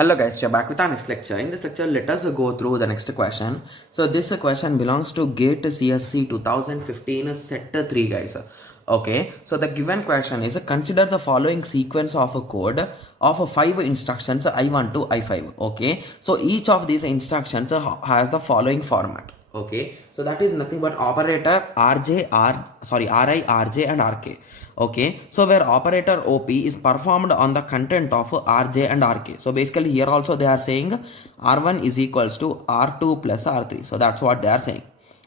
Hello guys, we are back with our next lecture. In this lecture, let us go through the next question. So this question belongs to GATE CSE 2015 set 3 guys. Okay, so the given question is consider the following sequence of a code of 5 instructions I1 to I5. Okay, so each of these instructions has the following format. Okay, so that is nothing but operator RI, RJ and RK. Okay, so where operator OP is performed on the content of RJ and RK. So basically here also they are saying R1 is equals to R2 plus R3. So that's what they are saying.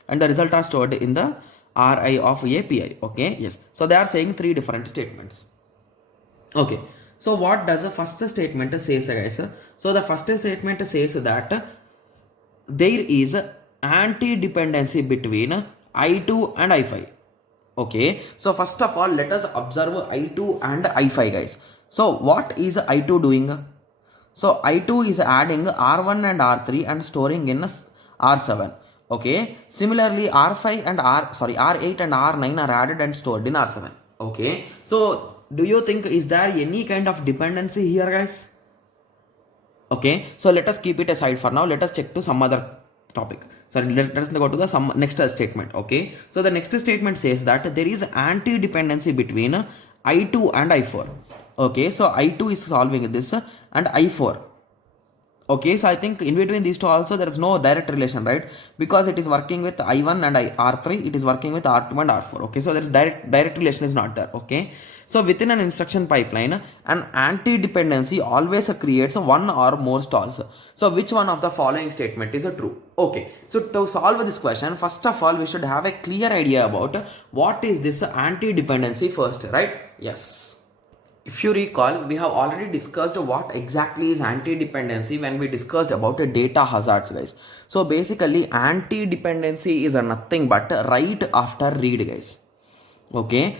And the result are stored in the Ri of API. Okay, yes. So they are saying 3 different statements. Okay, so what does the first statement says, guys? So the first statement says that there is anti-dependency between I2 and I5. Okay, so first of all, let us observe I2 and I5, guys. So what is I2 doing? So I2 is adding R1 and R3 and storing in R7. Okay, similarly R5 and R8 and R9 are added and stored in R7. Okay, so do you think is there any kind of dependency here, guys? Okay, so let us keep it aside for now. Let us check to some other topic. Sorry, let us go to the next statement. Okay, so the next statement says that there is anti-dependency between I2 and I4. Okay, so I2 is solving this and I4. Okay, so I think in between these two also there is no direct relation, right? Because it is working with I1 and R3, it is working with R2 and R4. Okay, so there is direct relation is not there. Okay, so within an instruction pipeline, an anti-dependency always creates one or more stalls. So which one of the following statement is true? Okay, so to solve this question, first of all, we should have a clear idea about what is this anti-dependency first, right? Yes. If you recall, we have already discussed what exactly is anti-dependency when we discussed about data hazards, guys. So basically, anti-dependency is nothing but write after read, guys. Okay,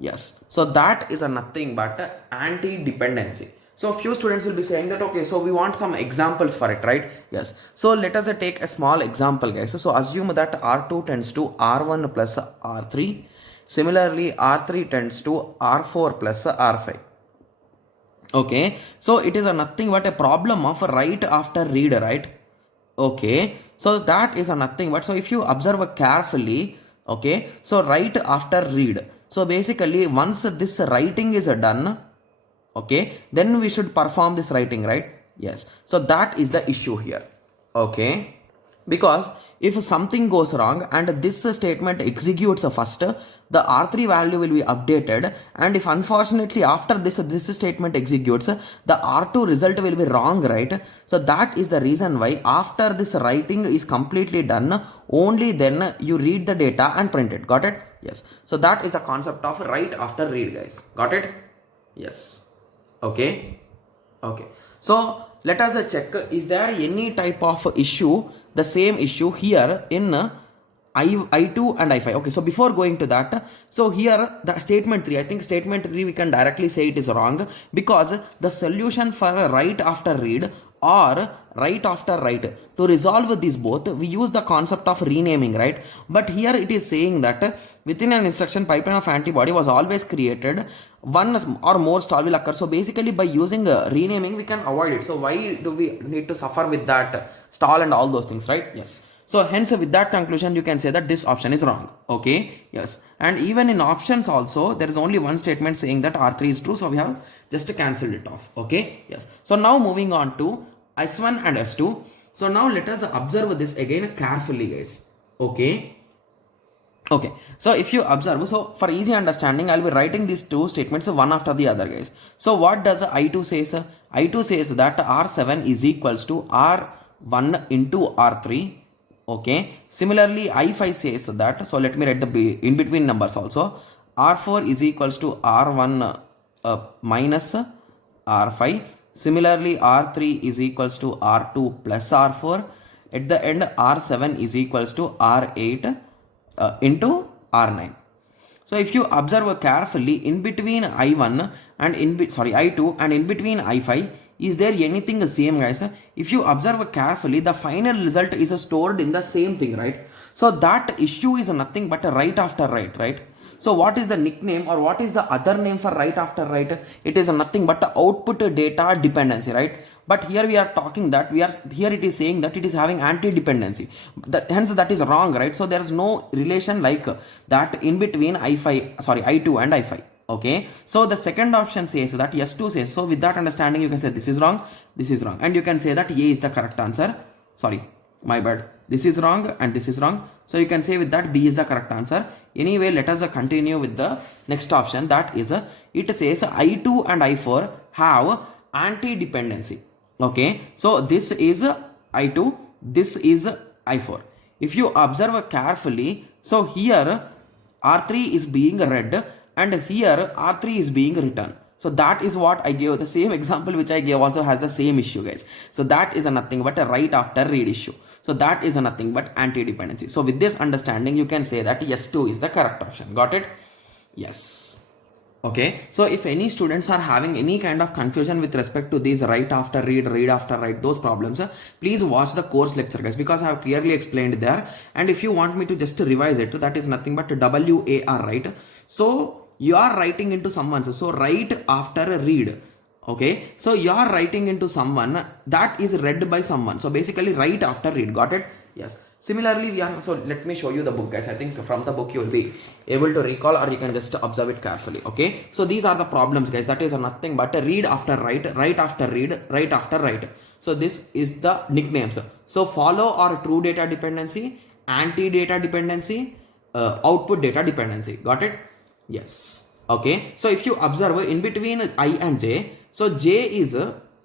yes. So that is nothing but anti-dependency. So few students will be saying that, okay, so we want some examples for it, right? Yes. So let us take a small example, guys. So assume that R2 tends to R1 plus R3. Similarly, R3 tends to R4 plus R5. Okay, so it is nothing but a problem of write after read, right? Okay, so that is nothing but, so if you observe carefully, okay, so write after read. So basically, once this writing is done, okay, then we should perform this writing, right? Yes, so that is the issue here. Okay, because if something goes wrong and this statement executes first, the R3 value will be updated, and if unfortunately after this statement executes, the R2 result will be wrong, right? So that is the reason why after this writing is completely done, only then you read the data and print it. Got it? Yes. So that is the concept of write after read, guys. Got it? Yes. Okay. Okay. So let us check, is there any type of issue, the same issue here in I2 and I5. Okay, so before going to that, so here the statement 3, I think statement 3 we can directly say it is wrong, because the solution for write after read or write after write, to resolve these both, we use the concept of renaming, right? But here it is saying that within an instruction pipeline of antibody was always created, one or more stall will occur. So basically by using renaming we can avoid it. So why do we need to suffer with that stall and all those things, right? Yes. So hence with that conclusion you can say that this option is wrong. Okay, yes. And even in options also there is only one statement saying that R3 is true, so we have just cancelled it off. Okay, yes. So now moving on to S1 and S2. So now let us observe this again carefully, guys. Okay. Okay, so if you observe, so for easy understanding, I'll be writing these two statements one after the other, guys. So what does I2 says? I2 says that R7 is equals to R1 into R3. Okay, similarly I5 says that, so let me write the in between numbers also. R4 is equals to R1 minus R5. Similarly R3 is equals to R2 plus R4. At the end R7 is equals to R8 into R9. So if you observe carefully, in between I1 and I2 and in between I5, is there anything the same, guys? If you observe carefully, the final result is stored in the same thing, right? So that issue is nothing but a write after write, right? So what is the nickname or what is the other name for write after write? It is nothing but output data dependency, right? but here we are talking that here it is saying that it is having anti-dependency. Hence that is wrong, right? So there is no relation like that in between I2 and I5. Okay, so the second option says that S2 says. So with that understanding, you can say this is wrong, and you can say that A is the correct answer. Sorry, my bad. This is wrong and this is wrong. So you can say with that B is the correct answer. Anyway, let us continue with the next option. That is it says I2 and I4 have anti-dependency. Okay, so this is I2, this is I4. If you observe carefully, so here R3 is being read and here R3 is being written. So that is what I gave. The same example which I gave also has the same issue, guys. So that is a nothing but a write after read issue. So that is a nothing but anti-dependency. So with this understanding, you can say that S2 is the correct option. Got it? Yes. Okay, so if any students are having any kind of confusion with respect to these write after read, read after write, those problems, please watch the course lecture, guys, because I have clearly explained there. And if you want me to just revise it, that is nothing but WAR, right? So you are writing into someone, so write after read. Okay, so you are writing into someone that is read by someone. So basically write after read. Got it? Yes. Similarly, we are, so let me show you the book, guys. I think from the book you will be able to recall, or you can just observe it carefully. Okay, so these are the problems, guys. That is nothing but a read after write, write after read, write after write. So this is the nicknames. So follow or true data dependency, anti data dependency, output data dependency. Got it? Yes. Okay, so if you observe in between I and J, so J is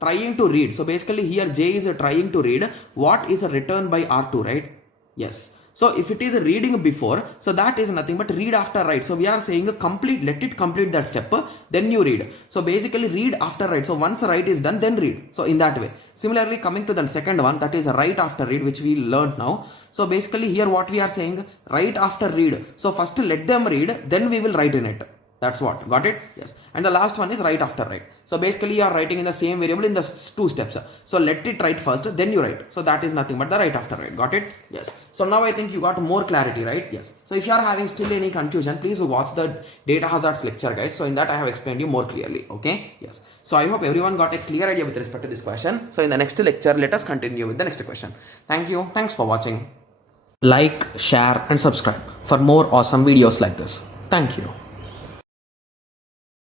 trying to read. So basically here J is trying to read what is written by R2, right? Yes. So if it is reading before, so that is nothing but read after write. So we are saying complete, let it complete that step, then you read. So basically read after write. So once write is done, then read. So in that way. Similarly, coming to the second one, that is write after read, which we learned now. So basically here what we are saying, write after read. So first let them read, then we will write in it. That's what. Got it? Yes. And the last one is write after write. So basically you are writing in the same variable in the two steps. So let it write first, then you write. So that is nothing but the write after write. Got it? Yes. So now I think you got more clarity, right? Yes. So if you are having still any confusion, please watch the data hazards lecture, guys. So in that I have explained you more clearly. Okay? Yes. So I hope everyone got a clear idea with respect to this question. So in the next lecture, let us continue with the next question. Thank you. Thanks for watching. Like, share and subscribe for more awesome videos like this. Thank you.